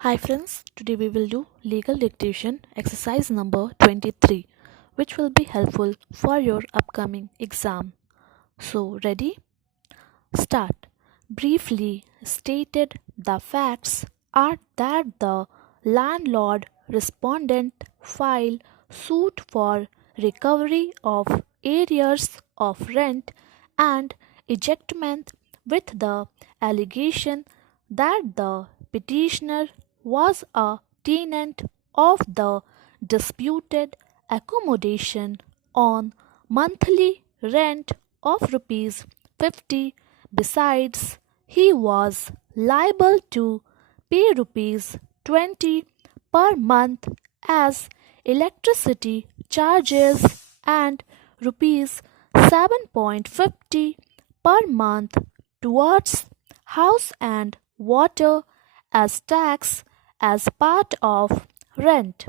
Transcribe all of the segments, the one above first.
Hi friends, today we will do legal dictation exercise number 23, which will be helpful for your upcoming exam. So ready? Start. Briefly stated, the facts are that the landlord respondent filed suit for recovery of arrears of rent and ejectment with the allegation that the petitioner was a tenant of the disputed accommodation on monthly rent of rupees 50. Besides, he was liable to pay rupees 20 per month as electricity charges and rupees 7.50 per month towards house and water as tax as part of rent.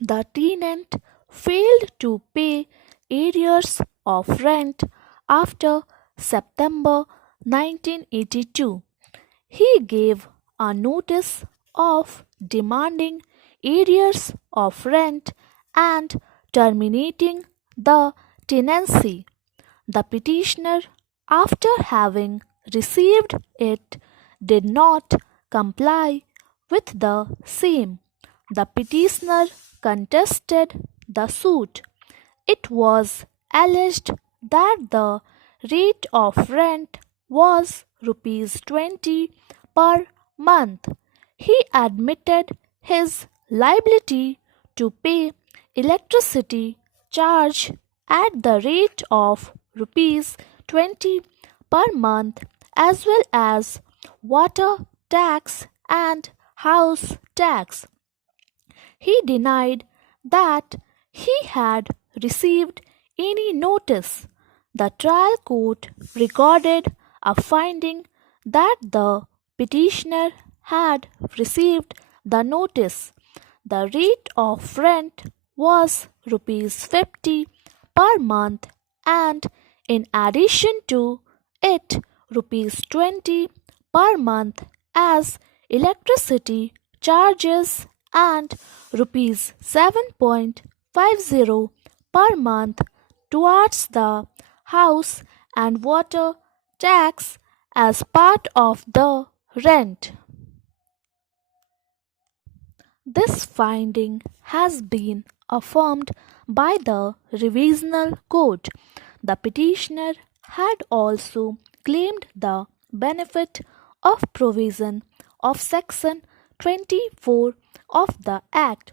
The tenant failed to pay arrears of rent after September 1982. He gave a notice of demanding arrears of rent and terminating the tenancy. The petitioner, after having received it, did not comply with the same. The petitioner contested the suit. It was alleged that the rate of rent was rupees 20 per month. He admitted his liability to pay electricity charge at the rate of rupees 20 per month as well as water tax and house tax. He denied that he had received any notice. The trial court recorded a finding that the petitioner had received the notice. The rate of rent was rupees 50 per month and in addition to it rupees 20 per month as electricity charges and rupees 7.50 per month towards the house and water tax as part of the rent. This finding has been affirmed by the revisional court. The petitioner had also claimed the benefit of provision of section 24 of the Act.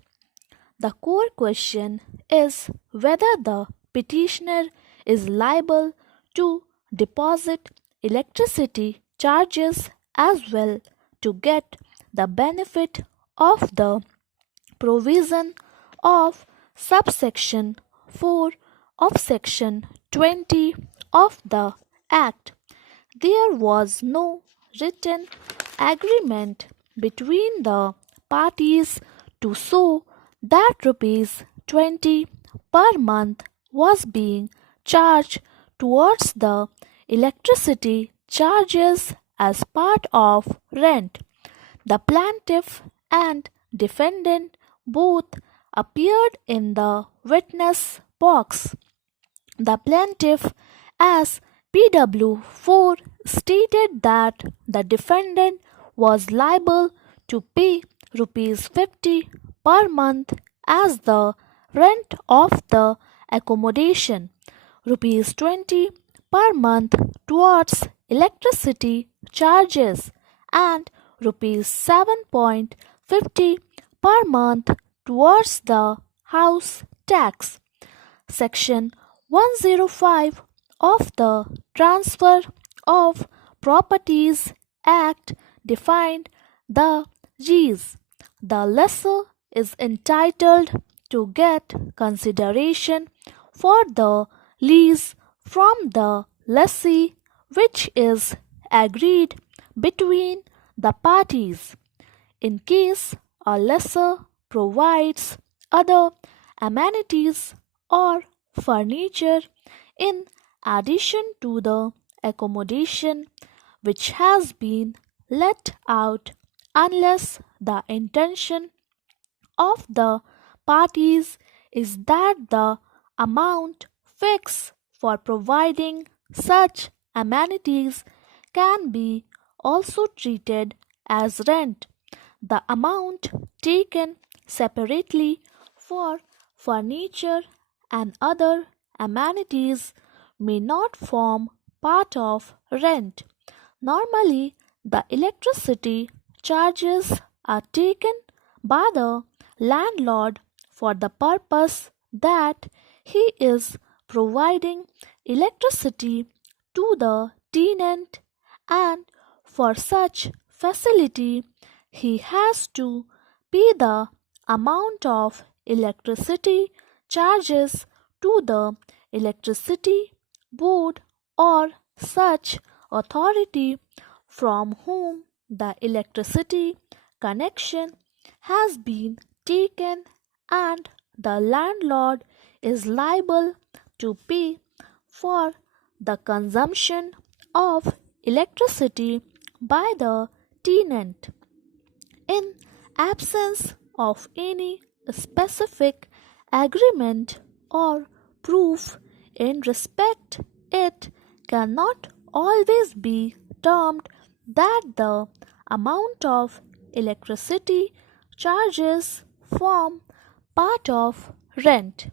The core question is whether the petitioner is liable to deposit electricity charges as well to get the benefit of the provision of subsection 4 of section 20 of the Act. There was no written agreement between the parties to show that rupees 20 per month was being charged towards the electricity charges as part of rent. The plaintiff and defendant both appeared in the witness box. The plaintiff, as PW4, stated that the defendant was liable to pay rupees 50 per month as the rent of the accommodation, rupees 20 per month towards electricity charges, and rupees 7.50 per month towards the house tax. Section 105 of the Transfer of Properties Act defined the lease. The lessor is entitled to get consideration for the lease from the lessee, which is agreed between the parties. In case a lessor provides other amenities or furniture in addition to the accommodation which has been let out unless the intention of the parties is that the amount fixed for providing such amenities can be also treated as rent. The amount taken separately for furniture and other amenities may not form part of rent. Normally, the electricity charges are taken by the landlord for the purpose that he is providing electricity to the tenant, and for such facility he has to pay the amount of electricity charges to the electricity board or such authority from whom the electricity connection has been taken, and the landlord is liable to pay for the consumption of electricity by the tenant. In absence of any specific agreement or proof in respect, it cannot always be termed that the amount of electricity charges form part of rent.